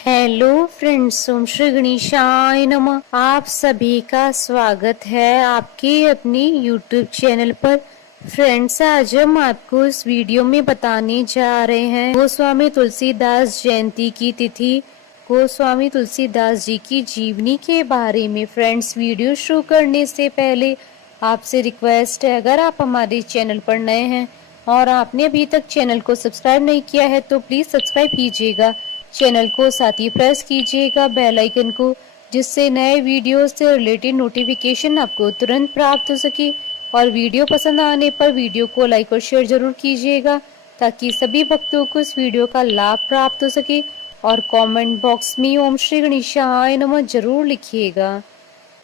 Hello friends, ओम श्री गणेशाय नमः। आप सभी का स्वागत है आपके अपने यूट्यूब चैनल पर। फ्रेंड्स, आज हम आपको इस वीडियो में बताने जा रहे हैं गोस्वामी तुलसीदास जयंती की तिथि, गोस्वामी तुलसीदास जी की जीवनी के बारे में। फ्रेंड्स, वीडियो शुरू करने से पहले आपसे रिक्वेस्ट है, अगर आप हमारे चैनल पर नए हैं और आपने अभी तक चैनल को सब्सक्राइब नहीं किया है तो प्लीज सब्सक्राइब कीजिएगा चैनल को, साथ ही प्रेस कीजिएगा बेल आइकन को, जिससे नए वीडियोस से रिलेटेड नोटिफिकेशन आपको तुरंत प्राप्त हो सके। और वीडियो पसंद आने पर वीडियो को लाइक और शेयर जरूर कीजिएगा ताकि सभी भक्तों को इस वीडियो का लाभ प्राप्त हो सके। और कमेंट बॉक्स में ओम श्री गणेशाय नमः जरूर लिखिएगा।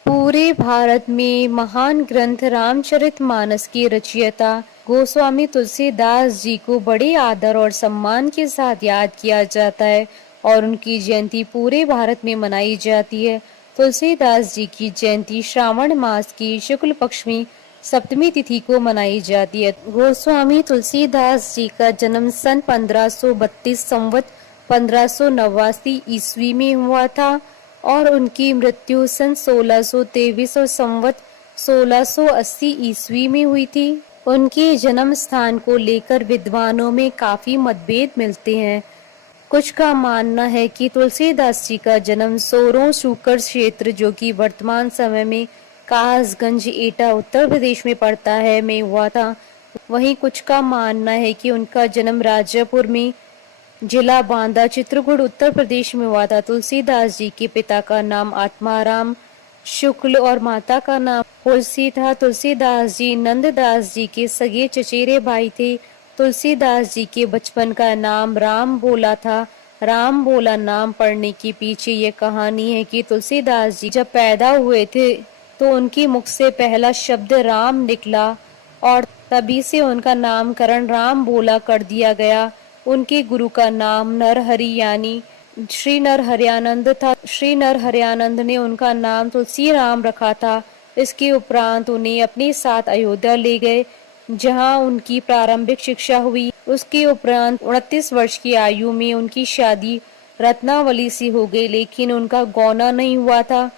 पूरे भारत में महान ग्रंथ रामचरितमानस के रचयिता गोस्वामी तुलसीदास जी को बड़े आदर और सम्मान के साथ याद किया जाता है और उनकी जयंती पूरे भारत में मनाई जाती है। तुलसीदास जी की जयंती श्रावण मास की शुक्ल पक्ष में सप्तमी तिथि को मनाई जाती है। गोस्वामी तुलसीदास जी का जन्म सन 1532 संवत 1589 ईस्वी में हुआ था और उनकी मृत्यु सन 1623 और संवत 1680 ईस्वी में हुई थी। उनके जन्म स्थान को लेकर विद्वानों में काफी मतभेद मिलते हैं। कुछ का मानना है कि तुलसीदास जी का जन्म सोरों शूकर क्षेत्र, जो कि वर्तमान समय में कासगंज एटा उत्तर प्रदेश में पड़ता है, में हुआ था। वहीं कुछ का मानना है कि उनका जन्म राजापुर में, जिला बांदा, चित्रकूट, उत्तर प्रदेश में हुआ था। तुलसीदास जी के पिता का नाम आत्माराम शुक्ल और माता का नाम तुलसी था। तुलसीदास जी नंददास जी के सगे चचेरे भाई थे। तुलसीदास जी के बचपन का नाम राम बोला था। राम बोला नाम पढ़ने के पीछे ये कहानी है कि तुलसीदास जी जब पैदा हुए थे तो उनके मुख से पहला शब्द राम निकला और तभी से उनका नामकरण राम बोला कर दिया गया। उनके गुरु का नाम नरहरि यानी श्री नरहरियानंद था। श्री नरहरियानंद ने उनका नाम तुलसी राम रखा था। इसके उपरांत उन्हें अपने साथ अयोध्या ले गए, जहां उनकी प्रारंभिक शिक्षा हुई। उसके उपरांत 29 वर्ष की आयु में उनकी शादी रत्नावली से हो गई, लेकिन उनका गौना नहीं हुआ था।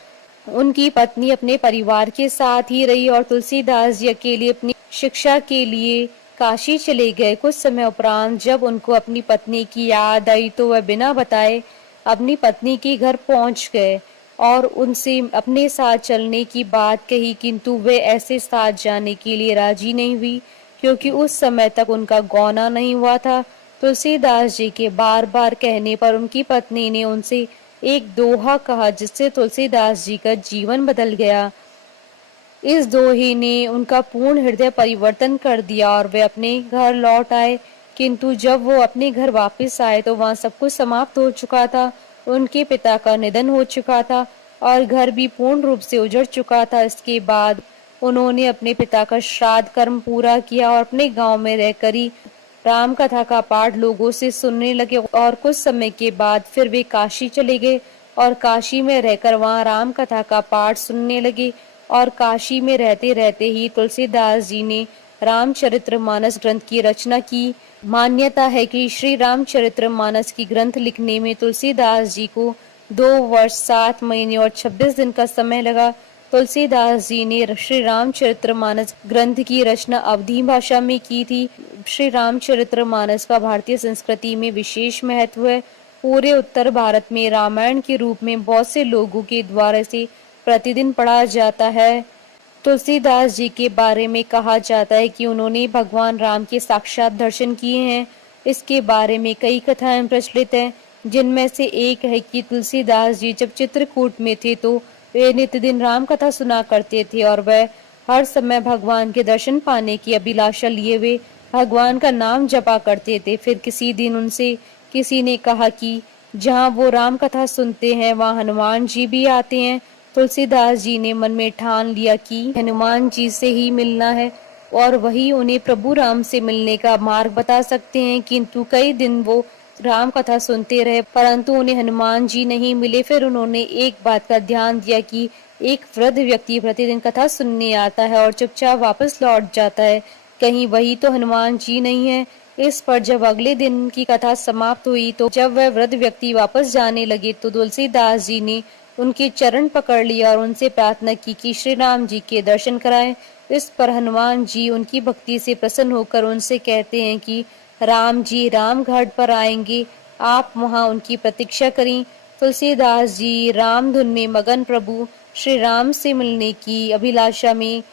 उनकी पत्नी अपने परिवार के साथ ही रही और तुलसीदास जी अकेले अपनी शिक्षा के लिए काशी चले गए। कुछ समय उपरांत जब उनको अपनी पत्नी की याद आई तो वह बिना बताए अपनी पत्नी के घर पहुंच गए और उनसे अपने साथ चलने की बात कही, किंतु वे ऐसे साथ जाने के लिए राजी नहीं हुई क्योंकि उस समय तक उनका गौना नहीं हुआ था। तुलसीदास जी के बार बार कहने पर उनकी पत्नी ने उनसे एक दोहा कहा, जिससे तुलसीदास जी का जीवन बदल गया। इस दोहे ने उनका पूर्ण हृदय परिवर्तन कर दिया और वे अपने घर लौट आए, किंतु जब वो अपने घर वापस आए तो वहाँ सब कुछ समाप्त हो चुका था। उनके पिता का निधन हो चुका था और घर भी पूर्ण रूप से उजड़ चुका था। इसके बाद उन्होंने अपने पिता का श्राद्ध कर्म पूरा किया और अपने गांव में रहकर ही राम कथा का पाठ लोगों से सुनने लगे और कुछ समय के बाद फिर वे काशी चले गए और काशी में रहकर वहाँ राम कथा का पाठ सुनने लगे। और काशी में रहते रहते ही तुलसीदास जी ने रामचरितमानस ग्रंथ की रचना की। मान्यता है कि श्री रामचरितमानस की ग्रंथ लिखने में तुलसीदास जी को 2 वर्ष 7 महीने और 26 दिन का समय लगा। तुलसीदास जी ने श्री रामचरितमानस ग्रंथ की रचना अवधी भाषा में की थी। श्री रामचरितमानस का भारतीय संस्कृति में विशेष महत्व है। पूरे उत्तर भारत में रामायण के रूप में बहुत से लोगों के द्वारा से प्रतिदिन पढ़ा जाता है। तुलसीदास जी के बारे में कहा जाता है कि उन्होंने भगवान राम के साक्षात दर्शन किए हैं। इसके बारे में कई कथाएं प्रचलित हैं, जिनमें से एक है कि तुलसीदास जी जब चित्रकूट में थे तो वे नित्यदिन राम कथा सुना करते थे और वह हर समय भगवान के दर्शन पाने की अभिलाषा लिए वे भगवान का नाम जपा करते थे। फिर किसी दिन उनसे किसी ने कहा कि जहाँ वो राम कथा सुनते हैं वहाँ हनुमान जी भी आते हैं। तुलसीदास जी ने मन में ठान लिया कि हनुमान जी से ही मिलना है और वही उन्हें प्रभु राम से मिलने का मार्ग बता सकते हैं। किंतु कई दिन वो राम कथा सुनते रहे परंतु उन्हें हनुमान जी नहीं मिले। फिर उन्होंने एक बात का ध्यान दिया कि एक वृद्ध व्यक्ति प्रतिदिन कथा सुनने आता है और चुपचाप वापस लौट जाता है, कहीं वही तो हनुमान जी नहीं है। इस पर जब अगले दिन की कथा समाप्त हुई तो जब वह वृद्ध व्यक्ति वापस जाने लगे तो तुलसीदास जी ने उनके चरण पकड़ लिया और उनसे प्रार्थना की कि श्री राम जी के दर्शन कराएं। इस पर हनुमान जी उनकी भक्ति से प्रसन्न होकर उनसे कहते हैं कि राम जी राम घाट पर आएंगे, आप वहां उनकी प्रतीक्षा करें। तुलसीदास जी राम धुन में मगन प्रभु श्री राम से मिलने की अभिलाषा में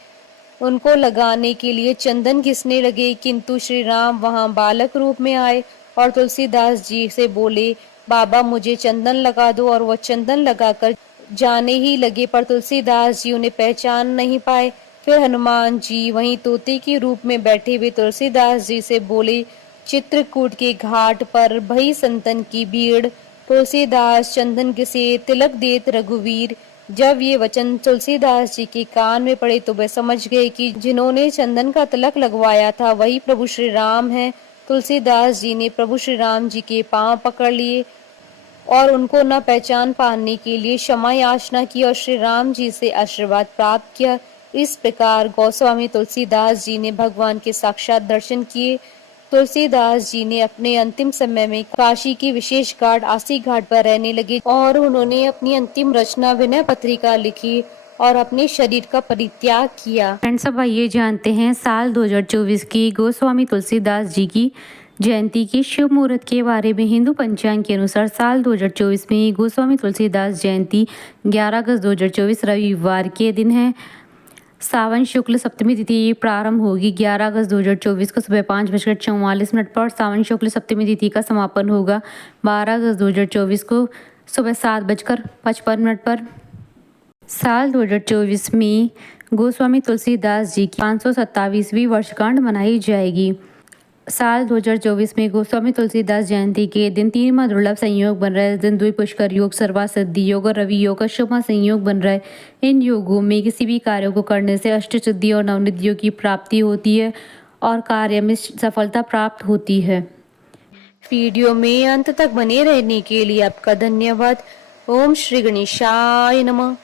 उनको लगाने के लिए चंदन घिसने लगे, किंतु श्री राम वहां बालक रूप में आए और तुलसीदास जी से बोले, बाबा मुझे चंदन लगा दो। और वह चंदन लगाकर जाने ही लगे, पर तुलसीदास जी उन्हें पहचान नहीं पाए। फिर हनुमान जी वहीं तोते के रूप में बैठे हुए तुलसीदास जी से बोले, चित्रकूट के घाट पर भई संतन की भीड़, तुलसीदास चंदन घिसे तिलक देत रघुवीर। जब ये वचन तुलसीदास जी के कान में पड़े तो वे समझ गए कि जिन्होंने चंदन का तिलक लगवाया था वही प्रभु श्री राम हैं। तुलसीदास जी ने प्रभु श्री राम जी के पांव पकड़ लिए और उनको न पहचान पाने के लिए क्षमा याचना की और श्री राम जी से आशीर्वाद प्राप्त किया। इस प्रकार गोस्वामी तुलसीदास जी ने भगवान के साक्षात दर्शन किए। तुलसीदास जी ने अपने अंतिम समय में काशी की विशेष घाट आसी घाट पर रहने लगे और उन्होंने अपनी अंतिम रचना विनय पत्रिका लिखी और अपने शरीर का परित्याग किया। फ्रेंड्स, अब आइए जानते हैं साल 2024 की गोस्वामी तुलसीदास जी की जयंती के शुभ मुहूर्त के बारे में। हिंदू पंचांग के अनुसार साल 2024 में गोस्वामी तुलसीदास जयंती 11 अगस्त 2024 रविवार के दिन है। सावन शुक्ल सप्तमी तिथि प्रारंभ होगी 11 अगस्त 2024 को सुबह 5:44 पर। सावन शुक्ल सप्तमी तिथि का समापन होगा 12 अगस्त 2024 को सुबह 7:55 पर। साल 2024 में गोस्वामी तुलसीदास जी की 527वीं वर्षगांठ मनाई जाएगी। साल 2024 में गोस्वामी तुलसीदास जयंती के दिन 3 माह दुर्लभ संयोग बन रहा है। इस दिन द्विपुष्कर योग, सर्वासिद्धि योग और रवि योग का शुभ संयोग बन रहा है। इन योगों में किसी भी कार्यों को करने से अष्ट सिद्धि और नवनिधियों की प्राप्ति होती है और कार्य में सफलता प्राप्त होती है। वीडियो में अंत तक बने रहने के लिए आपका धन्यवाद। ओम श्री गणेशाय नमः।